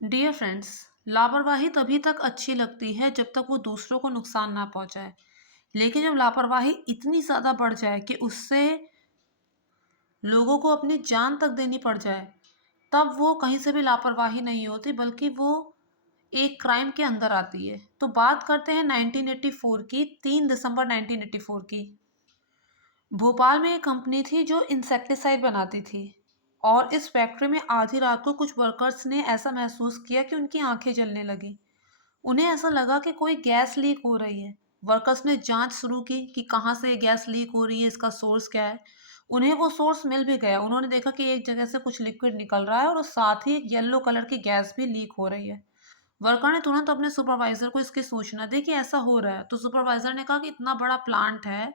Dear friends, लापरवाही तभी तक अच्छी लगती है जब तक वो दूसरों को नुकसान ना पहुंचाए। लेकिन जब लापरवाही इतनी ज़्यादा बढ़ जाए कि उससे लोगों को अपनी जान तक देनी पड़ जाए, तब वो कहीं से भी लापरवाही नहीं होती बल्कि वो एक क्राइम के अंदर आती है। तो बात करते हैं 1984 की, 3 दिसंबर 1984 की। भोपाल में एक कंपनी थी जो इंसेक्टिसाइड बनाती थी और इस फैक्ट्री में आधी रात को कुछ वर्कर्स ने ऐसा महसूस किया कि उनकी आंखें जलने लगी। उन्हें ऐसा लगा कि कोई गैस लीक हो रही है। वर्कर्स ने जांच शुरू की कि कहाँ से ये गैस लीक हो रही है, इसका सोर्स क्या है। उन्हें वो सोर्स मिल भी गया। उन्होंने देखा कि एक जगह से कुछ लिक्विड निकल रहा है और साथ ही एक येलो कलर की गैस भी लीक हो रही है। वर्कर ने तुरंत अपने सुपरवाइजर को इसकी सूचना दी कि ऐसा हो रहा है। तो सुपरवाइजर ने कहा कि इतना बड़ा प्लांट है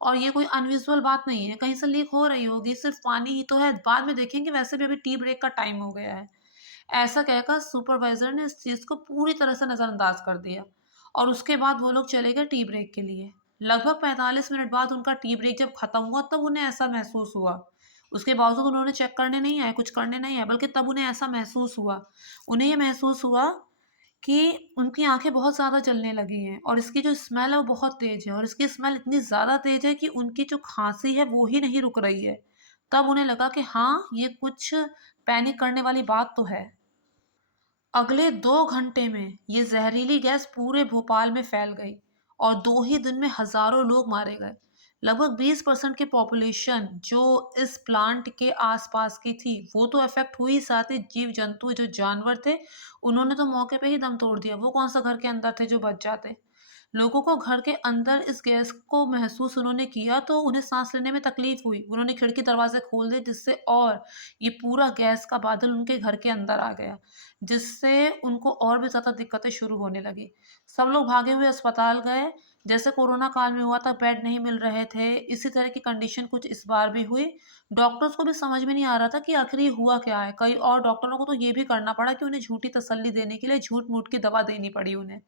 और ये कोई अनयूजुअल बात नहीं है, कहीं से लीक हो रही होगी, सिर्फ पानी ही तो है, बाद में देखेंगे, वैसे भी अभी टी ब्रेक का टाइम हो गया है। ऐसा कहकर सुपरवाइजर ने इस चीज़ को पूरी तरह से नज़रअंदाज कर दिया और उसके बाद वो लोग चले गए टी ब्रेक के लिए। लगभग 45 मिनट बाद उनका टी ब्रेक जब खत्म हुआ तब उन्हें ऐसा महसूस हुआ। उसके बावजूद उन्होंने चेक करने नहीं आए, कुछ करने नहीं आए, बल्कि तब उन्हें ऐसा महसूस हुआ। उन्हें ये महसूस हुआ कि उनकी आँखें बहुत ज़्यादा जलने लगी हैं और इसकी जो स्मेल है वो बहुत तेज़ है और इसकी स्मेल इतनी ज़्यादा तेज़ है कि उनकी जो खाँसी है वो ही नहीं रुक रही है। तब उन्हें लगा कि हाँ, ये कुछ पैनिक करने वाली बात तो है। अगले 2 घंटे में ये जहरीली गैस पूरे भोपाल में फैल गई और 2 ही दिन में हज़ारों लोग मारे गए। लगभग 20% की पॉपुलेशन जो इस प्लांट के आसपास की थी, वो तो अफ़ेक्ट हुई, साथ ही जीव-जंतु जो जानवर थे, उन्होंने तो मौके पे ही दम तोड़ दिया। वो कौन-सा घर के अंदर थे जो बच जाते। लोगों को घर के अंदर इस गैस को महसूस उन्होंने किया तो उन्हें साँस लेने में तकलीफ़ हुई। उन्होंने खिड़की दरवाज़े खोल दिए जिससे और ये पूरा गैस का बादल उनके घर के अंदर आ गया, जिससे उनको और भी ज़्यादा दिक्कतें शुरू होने लगी। सब लोग भागे हुए अस्पताल गए, जैसे कोरोना काल में हुआ था, बेड नहीं मिल रहे थे, इसी तरह की कंडीशन कुछ इस बार भी हुई। डॉक्टर्स को भी समझ में नहीं आ रहा था कि आखिर ये हुआ क्या है? कई और डॉक्टरों को तो ये भी करना पड़ा कि उन्हें झूठी तसल्ली देने के लिए झूठ-मूठ की दवा देनी पड़ी उन्हें।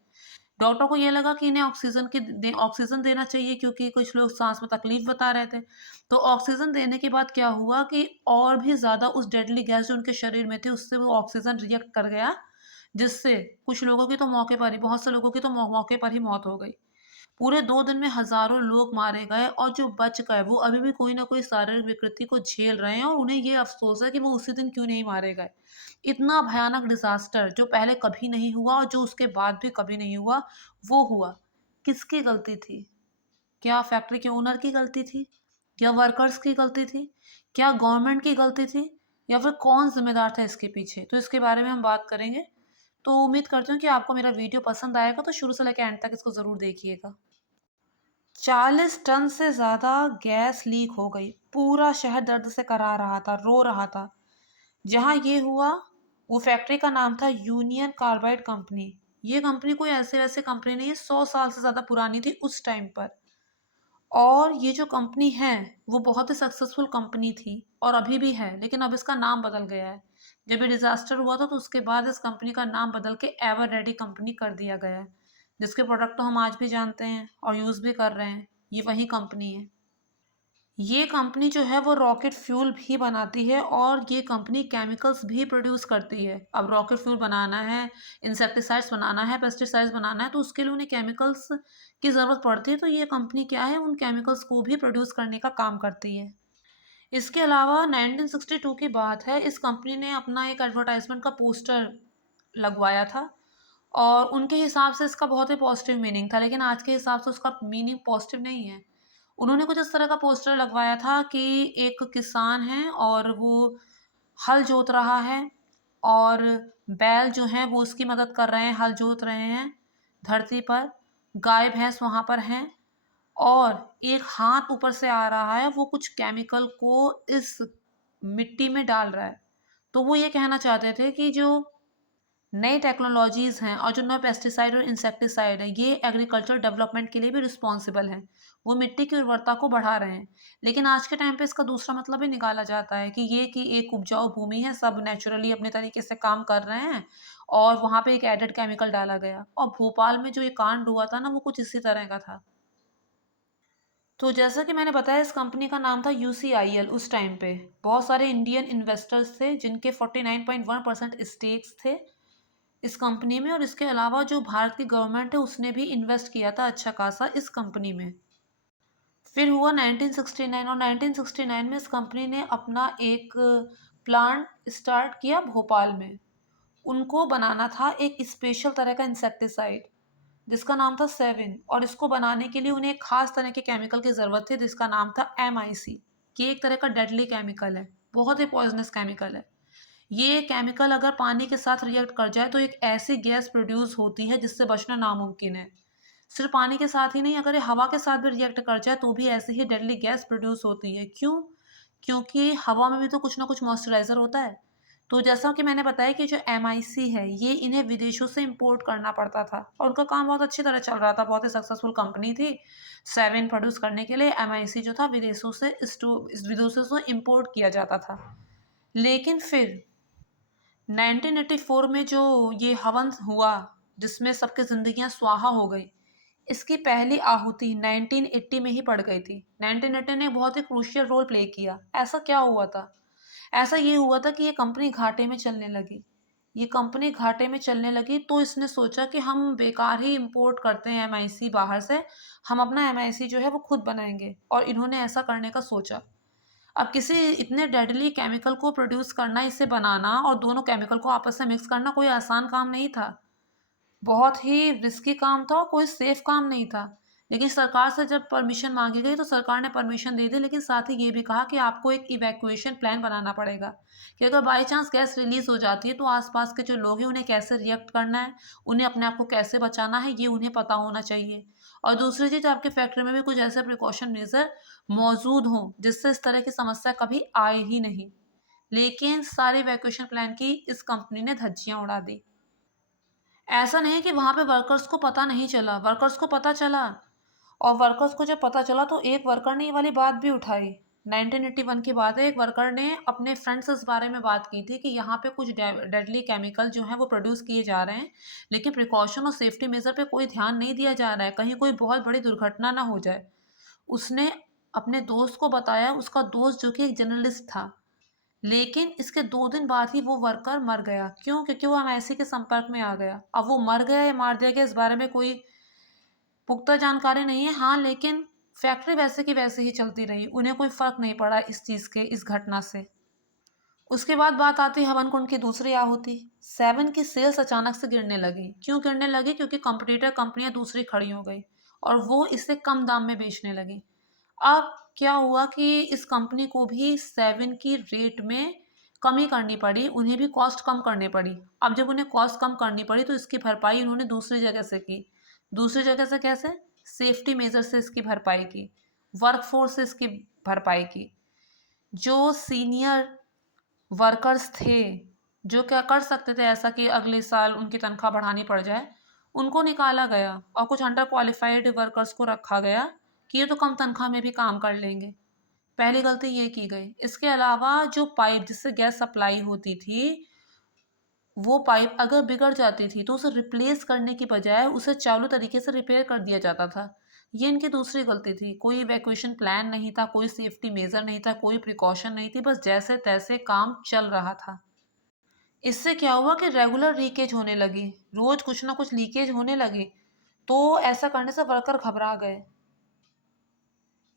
डॉक्टर को ये लगा कि इन्हें ऑक्सीजन देना चाहिए क्योंकि कुछ लोग साँस में तकलीफ़ बता रहे थे। तो ऑक्सीजन देने के बाद क्या हुआ कि और भी ज़्यादा उस डेडली गैस जो उनके शरीर में थी उससे वो ऑक्सीजन रिएक्ट कर गया, जिससे कुछ लोगों की तो मौके पर ही, बहुत से लोगों की तो मौके पर ही मौत हो गई। पूरे 2 दिन में हज़ारों लोग मारे गए और जो बच गए वो अभी भी कोई न कोई शारीरिक विकृति को झेल रहे हैं और उन्हें ये अफ़सोस है कि वो उसी दिन क्यों नहीं मारे गए। इतना भयानक डिज़ास्टर जो पहले कभी नहीं हुआ और जो उसके बाद भी कभी नहीं हुआ, वो हुआ। किसकी गलती थी? क्या फैक्ट्री के ओनर की गलती थी? या वर्कर्स की गलती थी? क्या गवर्नमेंट की गलती थी? या फिर कौन ज़िम्मेदार था इसके पीछे? तो इसके बारे में हम बात करेंगे। तो उम्मीद करती हूँ कि आपको मेरा वीडियो पसंद आएगा, तो शुरू से लेकर एंड तक इसको ज़रूर देखिएगा। 40 टन से ज़्यादा गैस लीक हो गई। पूरा शहर दर्द से कराह रहा था, रो रहा था। जहाँ ये हुआ, वो फैक्ट्री का नाम था यूनियन कार्बाइड कंपनी। ये कंपनी कोई ऐसे-वैसे कंपनी नहीं है, 100 साल से ज़्यादा पुरानी थी उस टाइम पर। और ये जो कंपनी है, वो बहुत ही सक्सेसफुल कंपनी थी और अभी भी है, लेकिन अब इसका नाम बदल गया है। जब ये डिज़ास्टर हुआ था, तो उसके बाद इस कंपनी का नाम बदल के एवर रेडी कंपनी कर दिया गया है, जिसके प्रोडक्ट तो हम आज भी जानते हैं और यूज़ भी कर रहे हैं। ये वही कंपनी है। ये कंपनी जो है वो रॉकेट फ्यूल भी बनाती है और ये कंपनी केमिकल्स भी प्रोड्यूस करती है। अब रॉकेट फ्यूल बनाना है, इंसेक्टिसाइड्स बनाना है, पेस्टिसाइड्स बनाना है, तो उसके लिए उन्हें केमिकल्स की ज़रूरत पड़ती है। तो ये कंपनी क्या है, उन केमिकल्स को भी प्रोड्यूस करने का काम करती है। इसके अलावा 1962 की बात है, इस कंपनी ने अपना एक एडवर्टाइजमेंट का पोस्टर लगवाया था और उनके हिसाब से इसका बहुत ही पॉजिटिव मीनिंग था, लेकिन आज के हिसाब से उसका मीनिंग पॉजिटिव नहीं है। उन्होंने कुछ इस तरह का पोस्टर लगवाया था कि एक किसान है और वो हल जोत रहा है और बैल जो हैं वो उसकी मदद कर रहे हैं, हल जोत रहे हैं धरती पर। गाय भैंस वहाँ पर हैं और एक हाथ ऊपर से आ रहा है, वो कुछ केमिकल को इस मिट्टी में डाल रहा है। तो वो ये कहना चाहते थे कि जो नई टेक्नोलॉजीज़ हैं और जो नए पेस्टिसाइड और इंसेक्टिसाइड हैं, ये एग्रीकल्चर डेवलपमेंट के लिए भी रिस्पॉन्सिबल हैं। वो मिट्टी की उर्वरता को बढ़ा रहे हैं। लेकिन आज के टाइम पे इसका दूसरा मतलब भी निकाला जाता है कि ये कि एक उपजाऊ भूमि है, सब नेचुरली अपने तरीके से काम कर रहे हैं और वहाँ पे एक एडेड केमिकल डाला गया। और भोपाल में जो ये कांड हुआ था ना, वो कुछ इसी तरह का था। तो जैसा कि मैंने बताया, इस कंपनी का नाम था यूसीआईएल उस टाइम पे। बहुत सारे इंडियन इन्वेस्टर्स थे जिनके 49.1% स्टेक्स थे। इस कंपनी में, और इसके अलावा जो भारत की गवर्नमेंट है उसने भी इन्वेस्ट किया था अच्छा खासा इस कंपनी में। फिर हुआ 1969, और 1969 में इस कंपनी ने अपना एक प्लांट स्टार्ट किया भोपाल में। उनको बनाना था एक स्पेशल तरह का इंसेक्टिसाइड जिसका नाम था सेविन, और इसको बनाने के लिए उन्हें एक खास तरह के केमिकल की ज़रूरत थी जिसका नाम था MIC। ये एक तरह का डेडली केमिकल है, बहुत ही पॉइजनस केमिकल है। ये केमिकल अगर पानी के साथ रिएक्ट कर जाए तो एक ऐसी गैस प्रोड्यूस होती है जिससे बचना नामुमकिन है। सिर्फ पानी के साथ ही नहीं, अगर ये हवा के साथ भी रिएक्ट कर जाए तो भी ऐसी ही डेडली गैस प्रोड्यूस होती है। क्यों? क्योंकि हवा में भी तो कुछ ना कुछ मॉइस्चराइजर होता है। तो जैसा कि मैंने बताया कि जो MIC है ये इन्हें विदेशों से इंपोर्ट करना पड़ता था, और उनका काम बहुत अच्छी तरह चल रहा था, बहुत ही सक्सेसफुल कंपनी थी। सेवन प्रोड्यूस करने के लिए MIC जो था विदेशों से इंपोर्ट किया जाता था। लेकिन फिर 1984 में जो ये हवन हुआ जिसमें सबकी जिंदगियां स्वाहा हो गई, इसकी पहली आहुति 1980 में ही पड़ गई थी। 1980 ने बहुत ही क्रूशियल रोल प्ले किया। ऐसा क्या हुआ था? ऐसा ये हुआ था कि ये कंपनी घाटे में चलने लगी। ये कंपनी घाटे में चलने लगी तो इसने सोचा कि हम बेकार ही इंपोर्ट करते हैं MIC बाहर से, हम अपना MIC जो है वो खुद बनाएंगे, और इन्होंने ऐसा करने का सोचा। अब किसी इतने डेडली केमिकल को प्रोड्यूस करना, इसे बनाना और दोनों केमिकल को आपस में मिक्स करना कोई आसान काम नहीं था। बहुत ही रिस्की काम था और कोई सेफ काम नहीं था। लेकिन सरकार से जब परमिशन मांगी गई तो सरकार ने परमिशन दे दी, लेकिन साथ ही ये भी कहा कि आपको एक इवैक्यूएशन प्लान बनाना पड़ेगा कि अगर बाई चांस गैस रिलीज हो जाती है तो आसपास के जो लोग हैं उन्हें कैसे रिएक्ट करना है, उन्हें अपने आप को कैसे बचाना है, ये उन्हें पता होना चाहिए। और दूसरी चीज़, आपके फैक्ट्री में भी कुछ ऐसे प्रिकॉशन मेजर मौजूद हों जिससे इस तरह की समस्या कभी आए ही नहीं। लेकिन सारे इवैक्यूएशन प्लान की इस कंपनी ने धज्जियां उड़ा दी। ऐसा नहीं है कि वहाँ पे वर्कर्स को पता नहीं चला, वर्कर्स को पता चला। और वर्कर्स को जब पता चला तो एक वर्कर ने ये वाली बात भी उठाई। 1981 की बात है, एक वर्कर ने अपने फ्रेंड से इस बारे में बात की थी कि यहाँ पे कुछ डेडली केमिकल जो है वो प्रोड्यूस किए जा रहे हैं, लेकिन प्रिकॉशन और सेफ्टी मेजर पे कोई ध्यान नहीं दिया जा रहा है, कहीं कोई बहुत बड़ी दुर्घटना ना हो जाए। उसने अपने दोस्त को बताया, उसका दोस्त जो कि एक जर्नलिस्ट था। लेकिन इसके 2 दिन बाद ही वो वर्कर मर गया। क्यों? क्योंकि वो MIC के संपर्क में आ गया। अब वो मर गया या मार दिया गया इस बारे में कोई पुख्ता जानकारी नहीं है। हाँ, लेकिन फैक्ट्री वैसे की वैसे ही चलती रही। उन्हें कोई फ़र्क नहीं पड़ा इस चीज़ के, इस घटना से। उसके बाद बात आती है हवन कुंड की दूसरी आहुति। सेवन की सेल्स अचानक से गिरने लगी। क्यों गिरने लगी? क्योंकि कंपटीटर कंपनियां दूसरी खड़ी हो गई और वो इसे कम दाम में बेचने लगी। अब क्या हुआ कि इस कंपनी को भी सेवन की रेट में कमी करनी पड़ी, उन्हें भी कॉस्ट कम करनी पड़ी। अब जब उन्हें कॉस्ट कम करनी पड़ी तो इसकी भरपाई उन्होंने दूसरी जगह से की। दूसरी जगह से कैसे? सेफ्टी मेजर से इसकी भरपाई की, वर्कफोर्स से इसकी भरपाई की। जो सीनियर वर्कर्स थे जो क्या कर सकते थे ऐसा कि अगले साल उनकी तनख्वाह बढ़ानी पड़ जाए, उनको निकाला गया और कुछ अंडर क्वालिफाइड वर्कर्स को रखा गया कि ये तो कम तनख्वाह में भी काम कर लेंगे। पहली गलती ये की गई। इसके अलावा जो पाइप जिससे गैस सप्लाई होती थी, वो पाइप अगर बिगड़ जाती थी तो उसे रिप्लेस करने की बजाय उसे चालू तरीके से रिपेयर कर दिया जाता था। ये इनकी दूसरी गलती थी। कोई इवैक्यूएशन प्लान नहीं था, कोई सेफ्टी मेजर नहीं था, कोई प्रिकॉशन नहीं थी, बस जैसे तैसे काम चल रहा था। इससे क्या हुआ कि रेगुलर लीकेज होने लगी, रोज कुछ ना कुछ लीकेज होने लगी। तो ऐसा करने से वर्कर घबरा गए।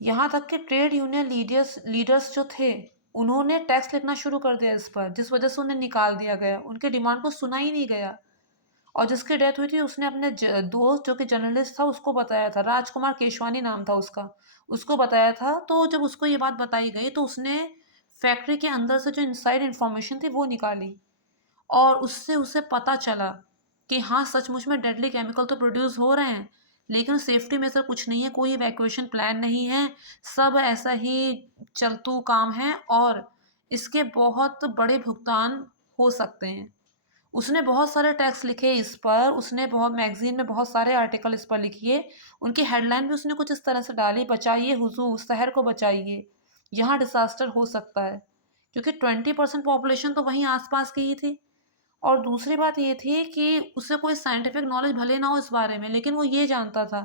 यहाँ तक कि ट्रेड यूनियन लीडर्स जो थे उन्होंने टैक्स लिखना शुरू कर दिया इस पर, जिस वजह से उन्हें निकाल दिया गया। उनके डिमांड को सुना ही नहीं गया। और जिसकी डेथ हुई थी उसने अपने दोस्त जो कि जर्नलिस्ट था उसको बताया था, राजकुमार केशवानी नाम था उसका, उसको बताया था। तो जब उसको ये बात बताई गई तो उसने फैक्ट्री के अंदर से जो इनसाइड इंफॉर्मेशन थी वो निकाली, और उससे उसे पता चला कि हाँ सचमुच में डेडली केमिकल तो प्रोड्यूस हो रहे हैं, लेकिन सेफ्टी में से कुछ नहीं है, कोई इवैक्यूएशन प्लान नहीं है, सब ऐसा ही चलतू काम है और इसके बहुत बड़े भुगतान हो सकते हैं। उसने बहुत सारे टैक्स लिखे इस पर, उसने बहुत मैगजीन में बहुत सारे आर्टिकल इस पर लिखिए। उनकी हेडलाइन भी उसने कुछ इस तरह से डाली, बचाइए हुजूर, शहर को बचाइए, यहाँ डिसास्टर हो सकता है। क्योंकि 20% पॉपुलेशन तो वहीं आसपास की ही थी। और दूसरी बात ये थी कि उसे कोई साइंटिफिक नॉलेज भले ना हो इस बारे में, लेकिन वो ये जानता था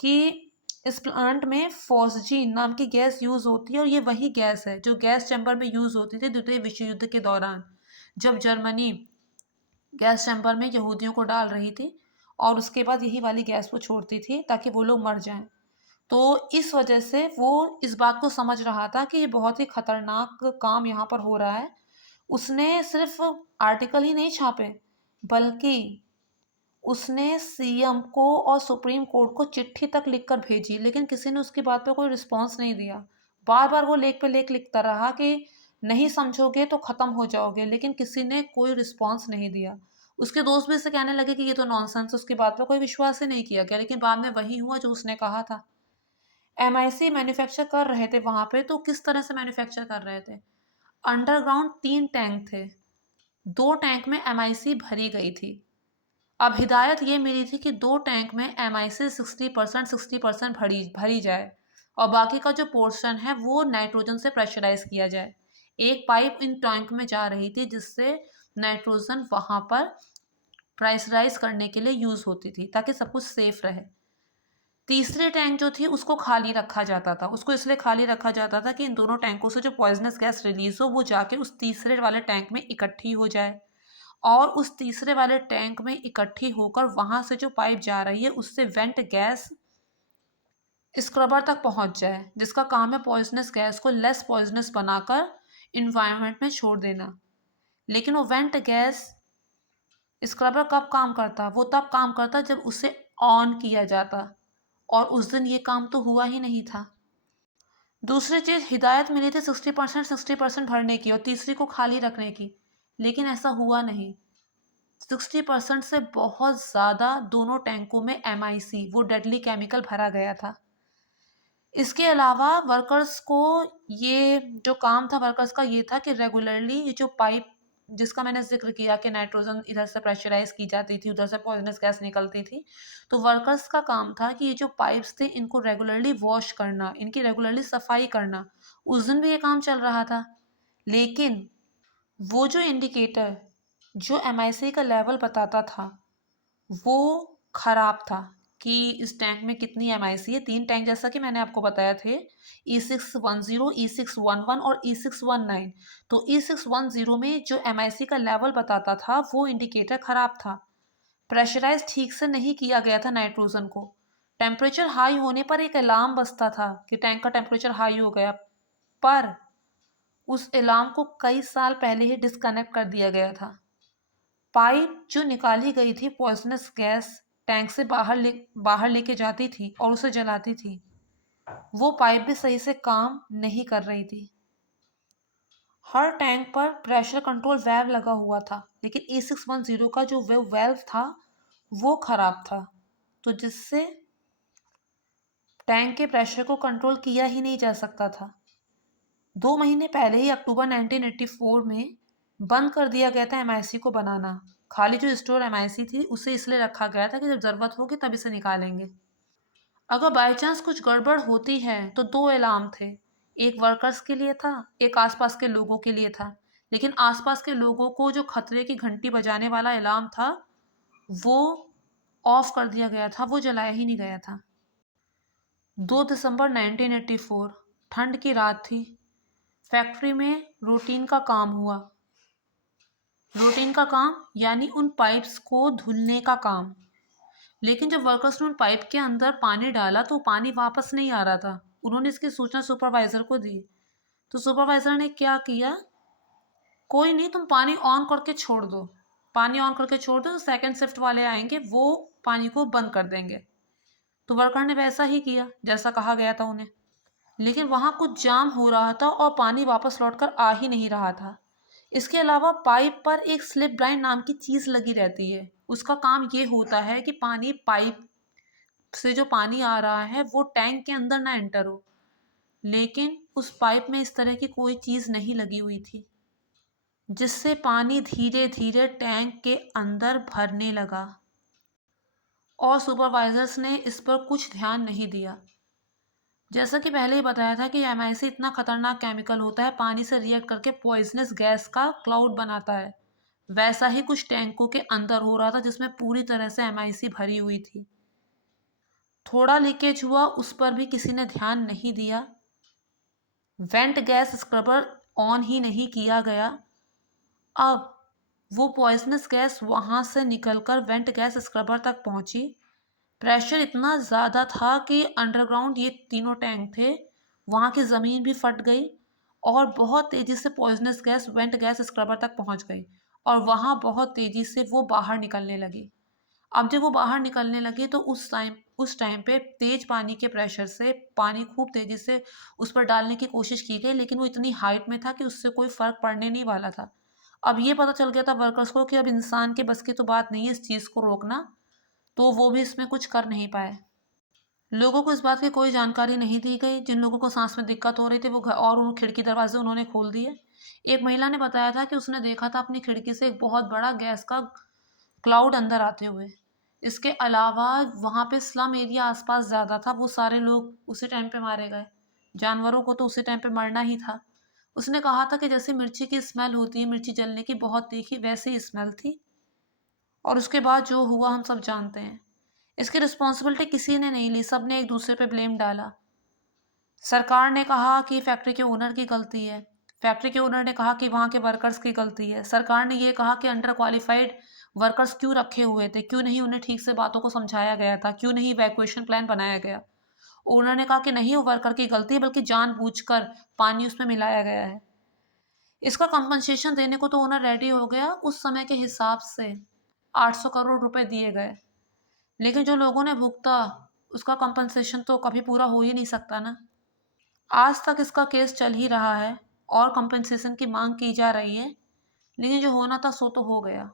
कि इस प्लांट में फॉस्जीन नाम की गैस यूज़ होती है, और ये वही गैस है जो गैस चैम्बर में यूज़ होती थी द्वितीय विश्व युद्ध के दौरान, जब जर्मनी गैस चैम्बर में यहूदियों को डाल रही थी और उसके बाद यही वाली गैस वो छोड़ती थी ताकि वो लोग मर जाएं। तो इस वजह से वो इस बात को समझ रहा था कि ये बहुत ही खतरनाक काम यहाँ पर हो रहा है। उसने सिर्फ आर्टिकल ही नहीं छापे, बल्कि उसने सीएम को और सुप्रीम कोर्ट को चिट्ठी तक लिखकर भेजी, लेकिन किसी ने उसकी बात पे कोई रिस्पॉन्स नहीं दिया। बार बार वो लेख पे लेख लिखता रहा कि नहीं समझोगे तो ख़त्म हो जाओगे, लेकिन किसी ने कोई रिस्पॉन्स नहीं दिया। उसके दोस्त भी इससे कहने लगे कि ये तो नॉनसेंस, उसकी बात पे कोई विश्वास ही नहीं किया गया। लेकिन बाद में वही हुआ जो उसने कहा था। एमआईसी मैन्युफैक्चर कर रहे थे वहां पे, तो किस तरह से मैन्युफैक्चर कर रहे थे? अंडरग्राउंड 3 टैंक थे, 2 टैंक में एमआईसी भरी गई थी। अब हिदायत ये मिली थी कि 2 टैंक में एमआईसी 60% भरी भरी जाए और बाकी का जो पोर्शन है वो नाइट्रोजन से प्रेशराइज किया जाए। एक पाइप इन टैंक में जा रही थी जिससे नाइट्रोजन वहां पर प्रेशराइज करने के लिए यूज होती थी ताकि सब कुछ सेफ रहे। तीसरे टैंक जो थी उसको खाली रखा जाता था। उसको इसलिए खाली रखा जाता था कि इन दोनों टैंकों से जो पॉइजनस गैस रिलीज हो वो जाके उस तीसरे वाले टैंक में इकट्ठी हो जाए और उस तीसरे वाले टैंक में इकट्ठी होकर वहां से जो पाइप जा रही है उससे वेंट गैस स्क्रबर तक पहुंच जाए, जिसका काम है पॉइजनस गैस को लेस पॉइजनस बनाकर इन्वायरमेंट में छोड़ देना। लेकिन वो वेंट गैस स्क्रबर कब काम करता? वो तब काम करता जब उसे ऑन किया जाता, और उस दिन ये काम तो हुआ ही नहीं था। दूसरी चीज़, हिदायत मिली थी 60% भरने की और तीसरी को खाली रखने की, लेकिन ऐसा हुआ नहीं। 60% से बहुत ज़्यादा दोनों टैंकों में एमआईसी, वो डेडली केमिकल, भरा गया था। इसके अलावा वर्कर्स को ये जो काम था वर्कर्स का ये था कि रेगुलरली ये जो पाइप जिसका मैंने जिक्र किया कि नाइट्रोजन इधर से प्रेशराइज की जाती थी, उधर से पॉइजनस गैस निकलती थी, तो वर्कर्स का काम था कि ये जो पाइप्स थे इनको रेगुलरली वॉश करना, इनकी रेगुलरली सफाई करना। उस दिन भी ये काम चल रहा था, लेकिन वो जो इंडिकेटर जो एमआईसी का लेवल बताता था वो खराब था कि इस टैंक में कितनी एमआईसी है। 3 टैंक जैसा कि मैंने आपको बताया थे, E610, E611 और E619। तो E610 में जो एमआईसी का लेवल बताता था वो इंडिकेटर खराब था। प्रेशराइज ठीक से नहीं किया गया था नाइट्रोजन को। टेम्परेचर हाई होने पर एक अलार्म बजता था कि टैंक का टेम्परेचर हाई हो गया, पर उस अलार्म को कई साल पहले ही डिस्कनेक्ट कर दिया गया था। पाइप जो निकाली गई थी पॉइजनस गैस टैंक से बाहर लेके जाती थी और उसे जलाती थी, वो पाइप भी सही से काम नहीं कर रही थी। हर टैंक पर प्रेशर कंट्रोल वेल्व लगा हुआ था, लेकिन E610 का जो वेल्व था वो खराब था, तो जिससे टैंक के प्रेशर को कंट्रोल किया ही नहीं जा सकता था। 2 महीने पहले ही अक्टूबर 1984 में बंद कर दिया गया था एमआईसी को बनाना। खाली जो स्टोर एमआईसी थी उसे इसलिए रखा गया था कि जब ज़रूरत होगी तब इसे निकालेंगे। अगर बाई चांस कुछ गड़बड़ होती है तो 2 अलार्म थे, एक वर्कर्स के लिए था, एक आसपास के लोगों के लिए था। लेकिन आसपास के लोगों को जो खतरे की घंटी बजाने वाला अलार्म था वो ऑफ कर दिया गया था, वो जलाया ही नहीं गया था। 2 दिसंबर 1984, ठंड की रात थी। फैक्ट्री में रूटीन का काम हुआ। रूटीन का काम यानी उन पाइप्स को धुलने का काम। लेकिन जब वर्कर्स ने उन पाइप के अंदर पानी डाला तो पानी वापस नहीं आ रहा था। उन्होंने इसकी सूचना सुपरवाइजर को दी, तो सुपरवाइजर ने क्या किया, कोई नहीं, तुम पानी ऑन करके छोड़ दो, पानी ऑन करके छोड़ दो, तो सेकंड शिफ्ट वाले आएंगे वो पानी को बंद कर देंगे। तो वर्कर ने वैसा ही किया जैसा कहा गया था उन्हें। लेकिन वहां कुछ जाम हो रहा था और पानी वापस लौटकर आ ही नहीं रहा था। इसके अलावा पाइप पर एक स्लिप ब्राइंड नाम की चीज़ लगी रहती है। उसका काम ये होता है कि पानी पाइप से जो पानी आ रहा है वो टैंक के अंदर ना एंटर हो, लेकिन उस पाइप में इस तरह की कोई चीज़ नहीं लगी हुई थी, जिससे पानी धीरे धीरे टैंक के अंदर भरने लगा और सुपरवाइजर्स ने इस पर कुछ ध्यान नहीं दिया। जैसा कि पहले ही बताया था कि एमआईसी इतना खतरनाक केमिकल होता है, पानी से रिएक्ट करके पॉइजनस गैस का क्लाउड बनाता है। वैसा ही कुछ टैंकों के अंदर हो रहा था जिसमें पूरी तरह से एमआईसी भरी हुई थी। थोड़ा लीकेज हुआ, उस पर भी किसी ने ध्यान नहीं दिया। वेंट गैस स्क्रबर ऑन ही नहीं किया गया। अब वो पॉइजनस गैस वहाँ से निकलकर वेंट गैस स्क्रबर तक पहुँची। प्रेशर इतना ज़्यादा था कि अंडरग्राउंड ये तीनों टैंक थे, वहाँ की ज़मीन भी फट गई और बहुत तेज़ी से poisonous gas went gas scrubber तक पहुँच गई और वहाँ बहुत तेज़ी से वो बाहर निकलने लगी। अब जब वो बाहर निकलने लगी तो उस टाइम पे तेज़ पानी के प्रेशर से पानी खूब तेज़ी से उस पर डालने की कोशिश की गई, लेकिन वो इतनी हाइट में था कि उससे कोई फ़र्क पड़ने नहीं वाला था। अब ये पता चल गया था वर्कर्स को कि अब इंसान के बस की तो बात नहीं है इस चीज़ को रोकना, तो वो भी इसमें कुछ कर नहीं पाए। लोगों को इस बात की कोई जानकारी नहीं दी गई। जिन लोगों को सांस में दिक्कत हो रही थी वो घर और उन खिड़की दरवाजे उन्होंने खोल दिए। एक महिला ने बताया था कि उसने देखा था अपनी खिड़की से एक बहुत बड़ा गैस का क्लाउड अंदर आते हुए। इसके अलावा वहाँ पे स्लम एरिया आसपास ज़्यादा था, वो सारे लोग उसी टाइम पे मारे गए। जानवरों को तो उसी टाइम पे मरना ही था। उसने कहा था कि जैसे मिर्ची की स्मेल होती है, मिर्ची जलने की बहुत तीखी, वैसे ही स्मेल थी। और उसके बाद जो हुआ हम सब जानते हैं। इसकी रिस्पॉन्सिबिलिटी किसी ने नहीं ली, सब ने एक दूसरे पे ब्लेम डाला। सरकार ने कहा कि फैक्ट्री के ओनर की गलती है। फैक्ट्री के ओनर ने कहा कि वहाँ के वर्कर्स की गलती है। सरकार ने ये कहा कि अंडर क्वालिफाइड वर्कर्स क्यों रखे हुए थे, क्यों नहीं उन्हें ठीक से बातों को समझाया गया था, क्यों नहीं इवैक्यूएशन प्लान बनाया गया। ओनर ने कहा कि नहीं वो वर्कर की गलती है, बल्कि जानबूझकर पानी उसमें मिलाया गया है। इसका कंपनसेशन देने को तो ओनर रेडी हो गया, उस समय के हिसाब से 800 करोड़ रुपए दिए गए, लेकिन जो लोगों ने भुगता उसका कंपनसेशन तो कभी पूरा हो ही नहीं सकता ना। आज तक इसका केस चल ही रहा है और कंपनसेशन की मांग की जा रही है, लेकिन जो होना था सो तो हो गया।